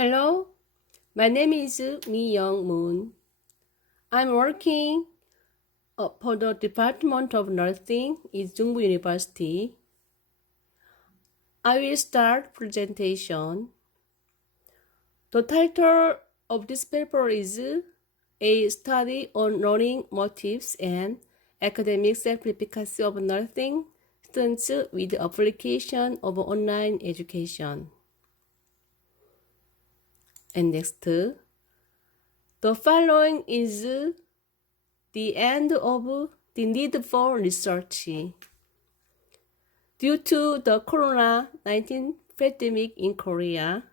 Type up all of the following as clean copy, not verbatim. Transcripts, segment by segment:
Hello, my name is Mi Young Moon. I'm working for the Department of Nursing at Jungbu University. I will start presentation. The title of this paper is A Study on Learning Motives and Academic Self-Efficacy of Nursing Students with Application of Online Education. And next, the following is the end of the need for research. Due to the COVID-19 pandemic in Korea,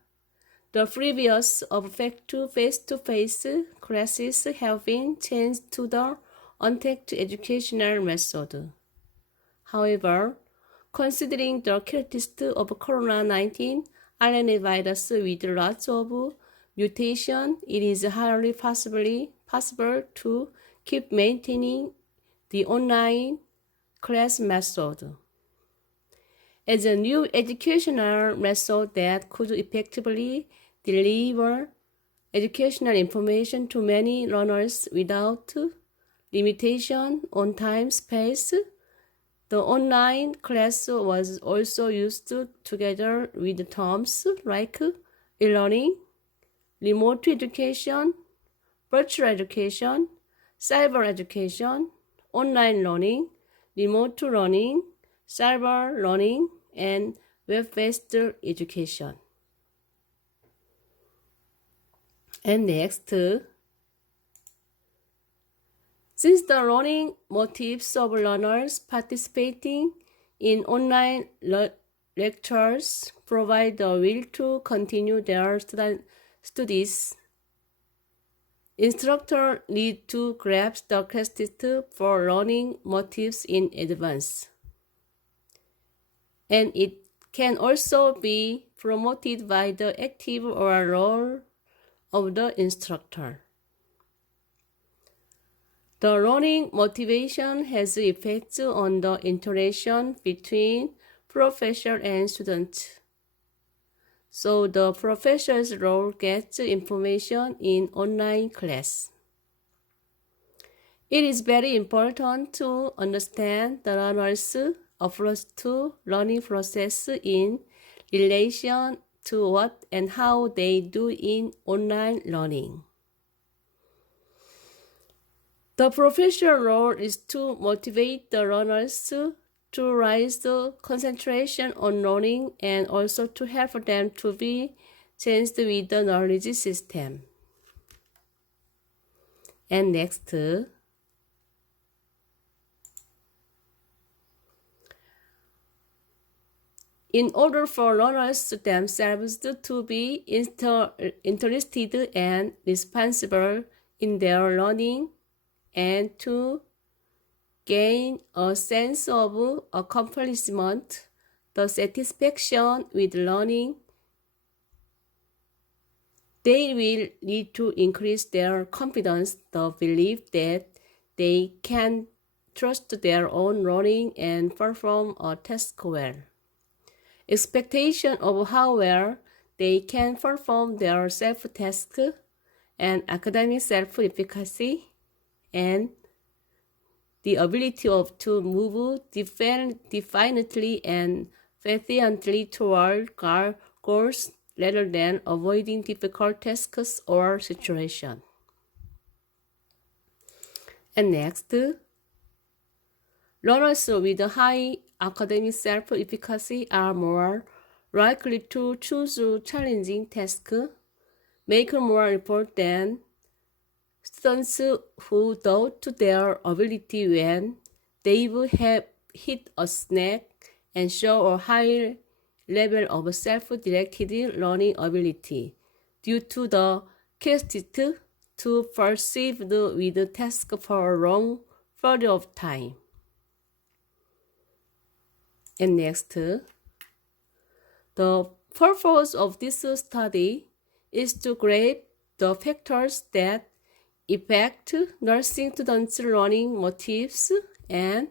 the previous of face-to-face classes have been changed to the untagged educational method. However, considering the characteristics of COVID-19 RNA virus with lots of mutation, it is highly possible to keep maintaining the online class method as a new educational method that could effectively deliver educational information to many learners without limitation on time space. The online class was also used together with terms like e-learning, remote education, virtual education, cyber education, online learning, remote learning, cyber learning, and web-based education. And next, since the learning motives of learners participating in online lectures provide the will to continue their studies, instructors need to grasp the characteristics for learning motives in advance. And it can also be promoted by the active or role of the instructor. The learning motivation has effects on the interaction between professor and student. So the professor's role gets information in online class. It is very important to understand the learner's approach to learning process in relation to what and how they do in online learning. The professor's role is to motivate the learners to raise the concentration on learning and also to help them to be changed with the knowledge system. And next, in order for learners themselves to be interested and responsible in their learning and to gain a sense of accomplishment, the satisfaction with learning, they will need to increase their confidence, the belief that they can trust their own learning and perform a task well. Expectation of how well they can perform their self-task and academic self-efficacy, and the ability to move definitely and efficiently toward goals rather than avoiding difficult tasks or situations. And next, learners with high academic self-efficacy are more likely to choose challenging tasks, make more report than students who doubt their ability when they have hit a snag and show a high level of self-directed learning ability due to the capacity to perceive with the task for a long period of time. And next, the purpose of this study is to grasp the factors that affect nursing students' learning motives and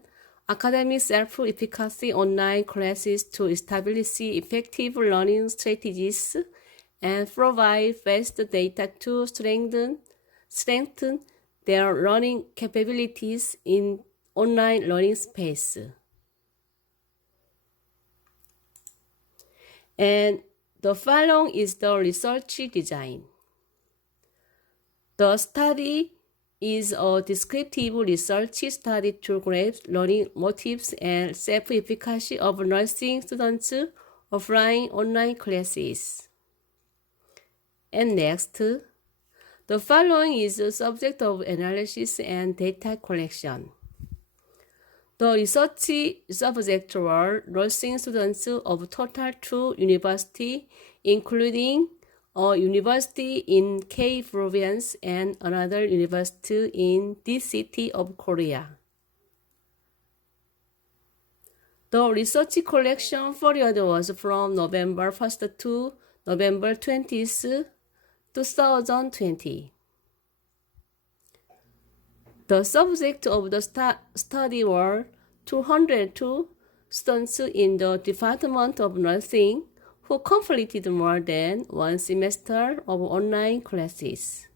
academic self-efficacy online classes to establish effective learning strategies and provide fast data to strengthen their learning capabilities in online learning space. And the following is the research design. The study is a descriptive research study to grasp learning motives and self-efficacy of nursing students' offline online classes. And next, the following is the subject of analysis and data collection. The research subjects were nursing students of total 2 universities, including a university in K province and another university in this city of Korea. The research collection period was from November 1st to November 20th, 2020. The subject of the study were 202 students in the Department of Nursing who completed more than 1 semester of online classes.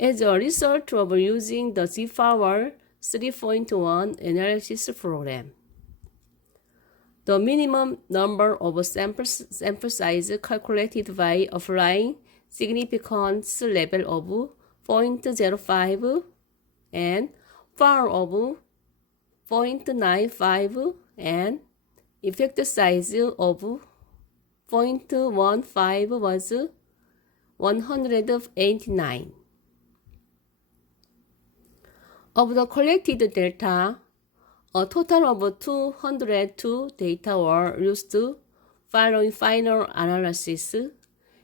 As a result of using the G-Power 3.1 analysis program, the minimum number of sample size calculated by applying significance level of 0.05 and power of 0.95 and effect size of 0.15 was 189. Of the collected data, a total of 202 data were used following final analysis,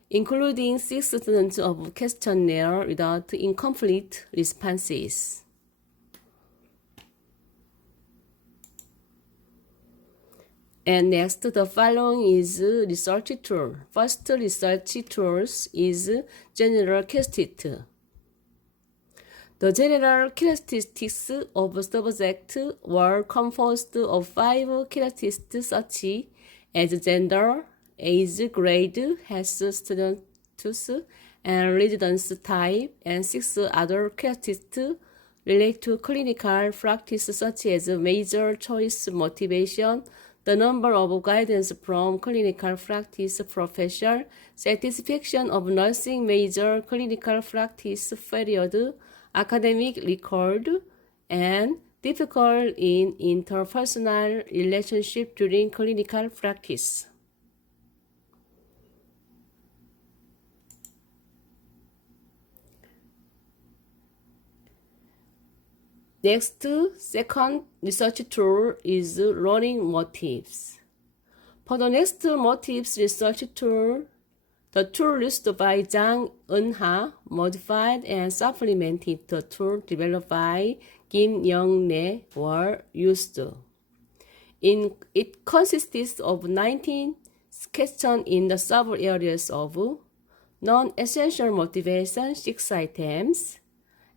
including 6 students of questionnaire without incomplete responses. And next, the following is research tool. First research tools is general characteristics. The general characteristics of subject were composed of 5 characteristics such as gender, age, grade, health status, and residence type, and 6 other characteristics relate to clinical practice such as major choice motivation, the number of guidance from clinical practice professional, satisfaction of nursing major clinical practice period, academic record, and difficult in interpersonal relationship during clinical practice. Next, second research tool is learning motives. For the next motives research tool, the tool used by Jang Eun-ha modified and supplemented the tool developed by Kim Young-ne were used. It consists of 19 questions in the sub-areas of non-essential motivation 6 items,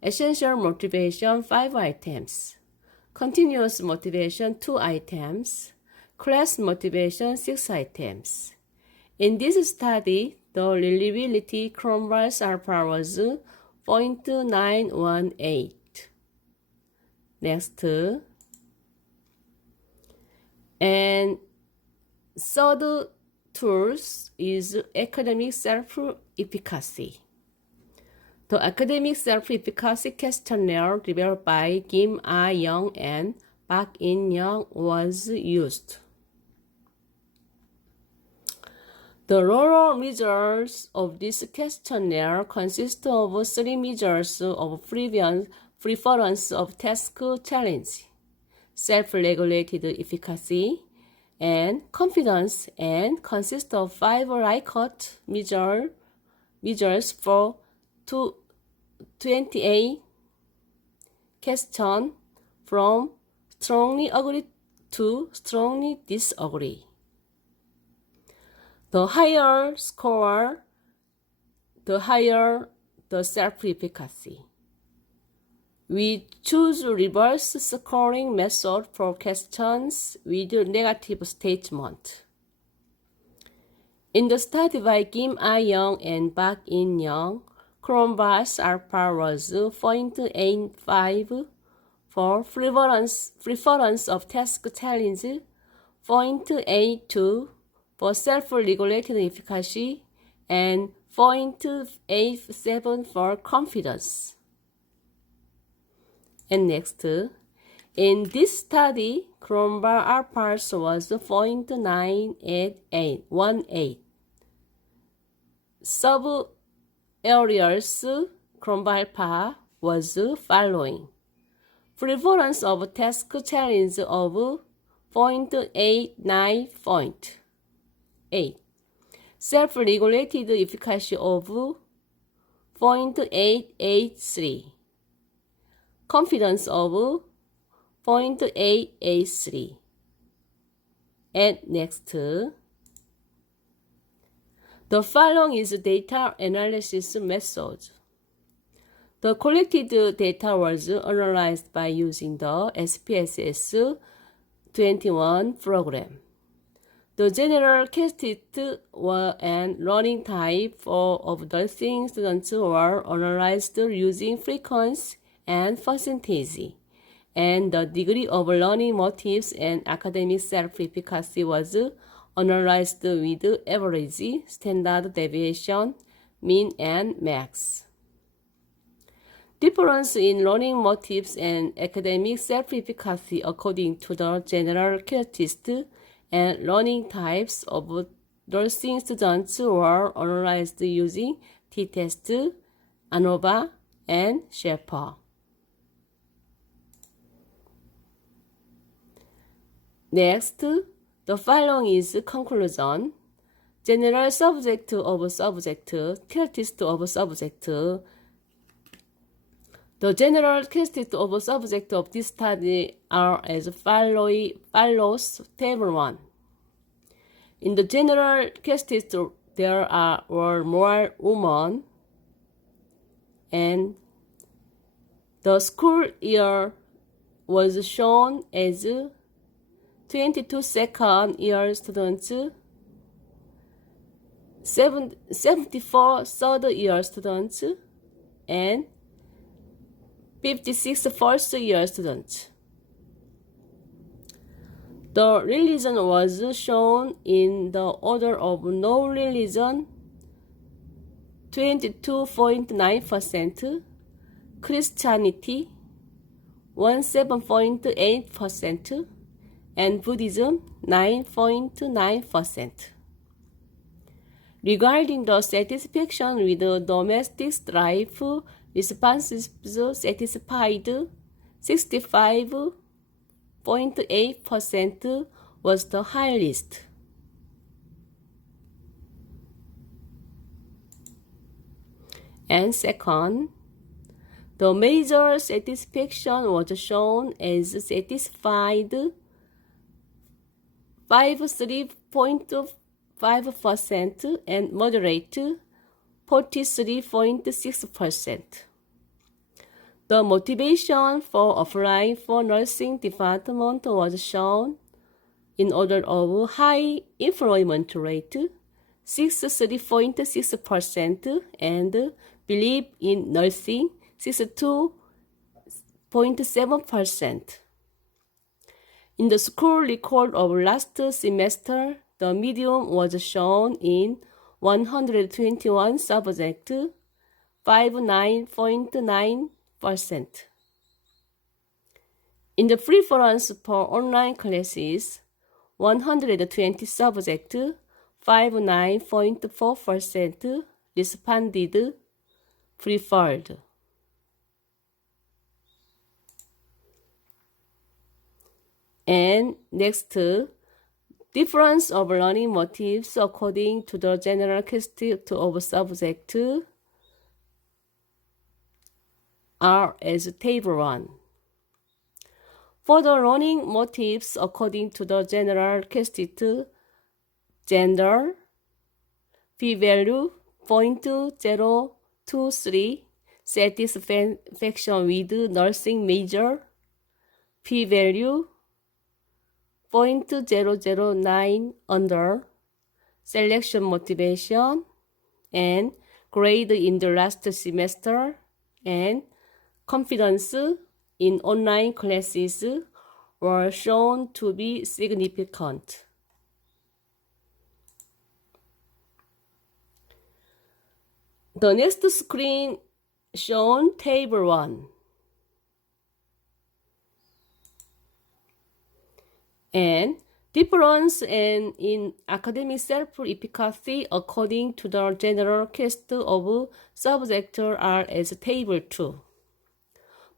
essential motivation 5 items, continuous motivation 2 items, class motivation 6 items. In this study, the reliability converse alpha was 0.918. Next. And third tools is academic self-efficacy. The academic self-efficacy questionnaire developed by Kim Ah-young and Park In-young was used. The overall results of this questionnaire consist of 3 measures of preference of task challenge, self-regulated efficacy, and confidence, and consist of 5 Likert measures for 28 questions from strongly agree to strongly disagree. The higher score, the higher the self-efficacy. We choose reverse scoring method for questions with negative statement. In the study by Kim I-young and Park In-young, Cronbach's alpha was 0.85 for preference of task challenge, 0.82 for self-regulated efficacy, and 0.87 for confidence. And next, in this study, Cronbach alpha was 0.98818. Sub-areas Cronbach alpha was following. Prevalence of task challenge of 0.89.8. Self-regulated efficacy of 0.883. Confidence of 0.883. And next, the following is data analysis method. The collected data was analyzed by using the SPSS21 program. The general characteristics and learning type of nursing students were analyzed using frequency and percentage, and the degree of learning motives and academic self-efficacy was analyzed with average, standard deviation, mean, and max. Difference in learning motives and academic self-efficacy according to the general characteristics and learning types of nursing students were analyzed using t-test, ANOVA, and Sherpa. Next, the following is conclusion. General subject of subject, characteristics of subject. The general characteristics of subject of this study are as follows. Table 1. In the general characteristics, there were more women, and the school year was shown as 22 second year students, 74 third year students, and 56 first year students. The religion was shown in the order of no religion, 22.9%, Christianity, 17.8%, and Buddhism, 9.9%. Regarding the satisfaction with the domestic life, responses satisfied, 65.8% was the highest. And second, the major satisfaction was shown as satisfied, 53.5%, and moderate, 43.6%. The motivation for applying for nursing department was shown in order of high employment rate, 63.6%, and belief in nursing, 62.7%. In the school record of last semester, the median was shown in 121 subjects, 59.9%. In the preference for online classes, 120 subjects, 59.4% responded preferred. And next, difference of learning motives according to the general characteristics of subject are as table 1. For the learning motives according to the general characteristics, gender, p-value 0.023, satisfaction with nursing major, p-value 0.009 under, selection motivation, and grade in the last semester, and confidence in online classes were shown to be significant. The next screen shown table 1. And difference in academic self-efficacy according to the general cast of subjects are as table 2.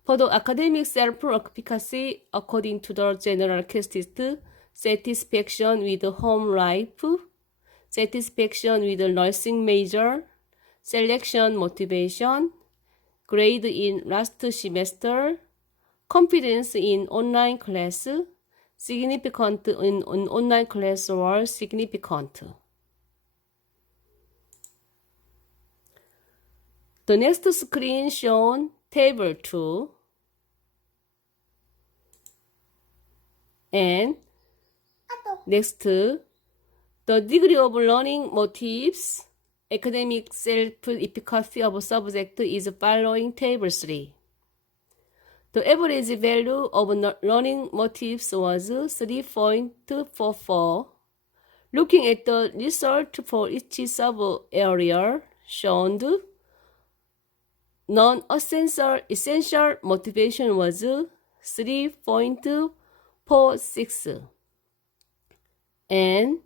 For the academic self-efficacy according to the general cast is satisfaction with home life, satisfaction with nursing major, selection motivation, grade in last semester, confidence in online class, significant in online class were significant. The next screen shown table 2. And next, the degree of learning motives, academic self-efficacy of subject is following table 3. The average value of learning motives was 3.44. Looking at the result for each sub-area shown, non-essential motivation was 3.46 and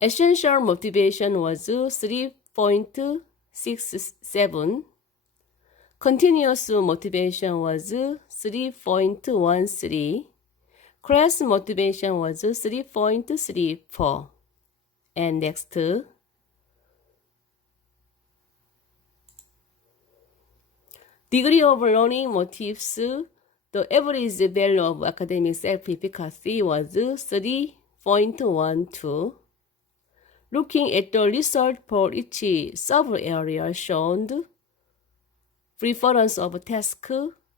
essential motivation was 3.67. Continuous motivation was 3.13. Class motivation was 3.34. And next, degree of learning motives, the average value of academic self-efficacy was 3.12. Looking at the result for each sub-area shown, preference of task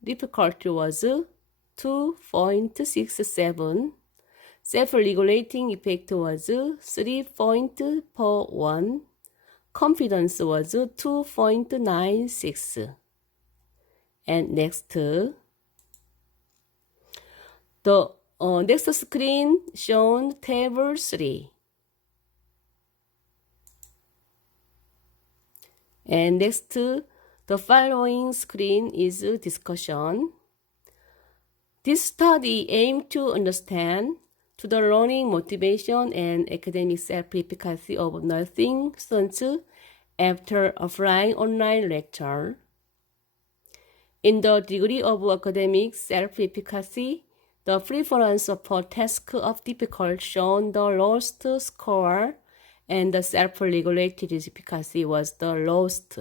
difficulty was 2.67. Self-regulating effect was 3.41. Confidence was 2.96. And next, the next screen shown table 3. And next, the following screen is discussion. This study aimed to understand to the learning motivation and academic self-efficacy of nursing students after offline online lecture. In the degree of academic self-efficacy, the preference for task of difficulty shown the lowest score, and the self-regulated efficacy was the lowest.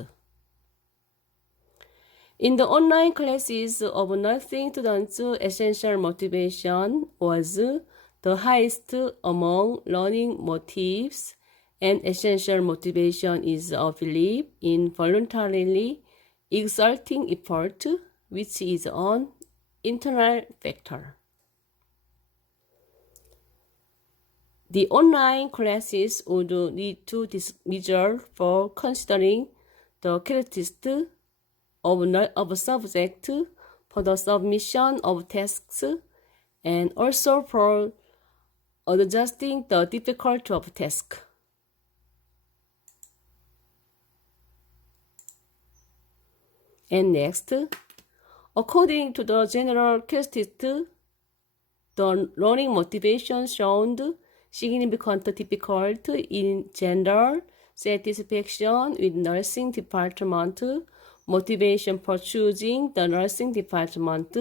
In the online classes of nursing students, essential motivation was the highest among learning motives, and essential motivation is a belief in voluntarily exerting effort, which is an internal factor. The online classes would lead to this result for considering the characteristics of a subject for the submission of tasks, and also for adjusting the difficulty of task. And next, according to the general characteristics, the learning motivation shown significant difficulty in general, satisfaction with nursing department, motivation for choosing the nursing department,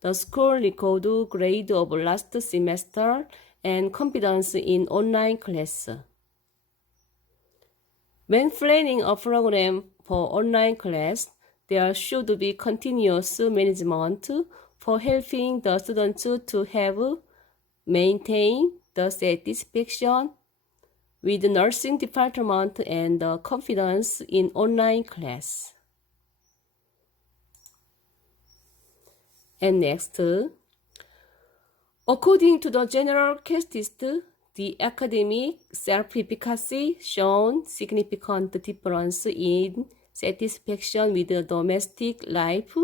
the school record grade of last semester, and confidence in online class. When planning a program for online class, there should be continuous management for helping the students to maintain the satisfaction with the nursing department and the confidence in online class. And next, according to the general characteristics, the academic self-efficacy shown significant difference in satisfaction with the domestic life,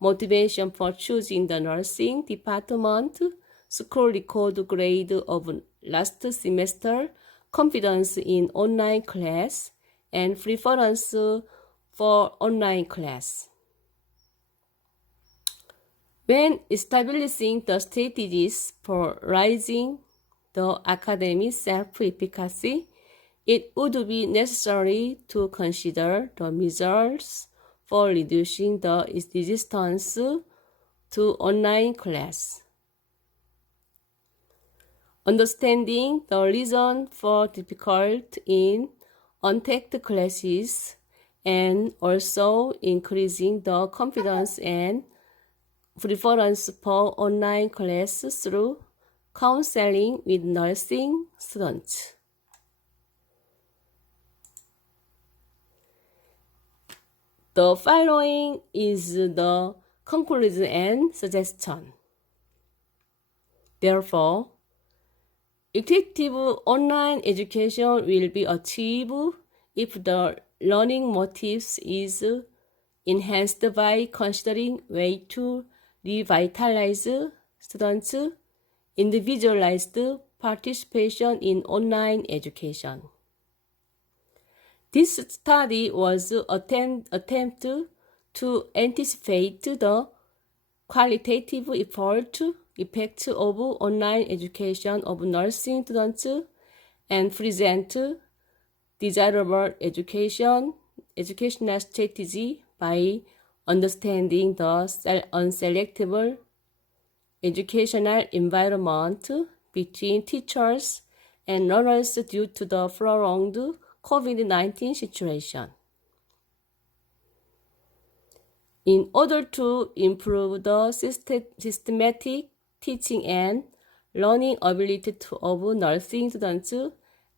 motivation for choosing the nursing department, school record grade of last semester, confidence in online class, and preference for online class. When establishing the strategies for raising the academic self-efficacy, it would be necessary to consider the measures for reducing the resistance to online class. Understanding the reason for difficulty in untacked classes and also increasing the confidence and preference for online classes through counseling with nursing students. The following is the conclusion and suggestion. Therefore, effective online education will be achieved if the learning motives is enhanced by considering ways to revitalize students' individualized participation in online education. This study was attempt to anticipate the qualitative effect of online education of nursing students and present desirable educational strategy by understanding the unselectable educational environment between teachers and learners due to the prolonged COVID-19 situation. In order to improve the systematic teaching and learning ability of nursing students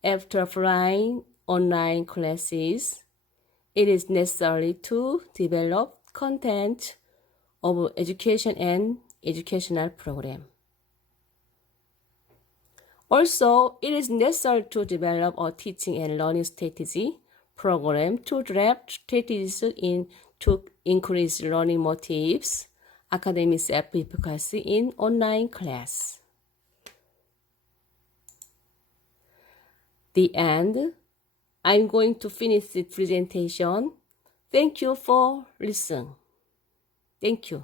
after applying online classes, it is necessary to develop content of education and educational program. Also, it is necessary to develop a teaching and learning strategy program to draft strategies to increase learning motives, academic self-efficacy in online class. The end. I'm going to finish the presentation. Thank you for listening. Thank you.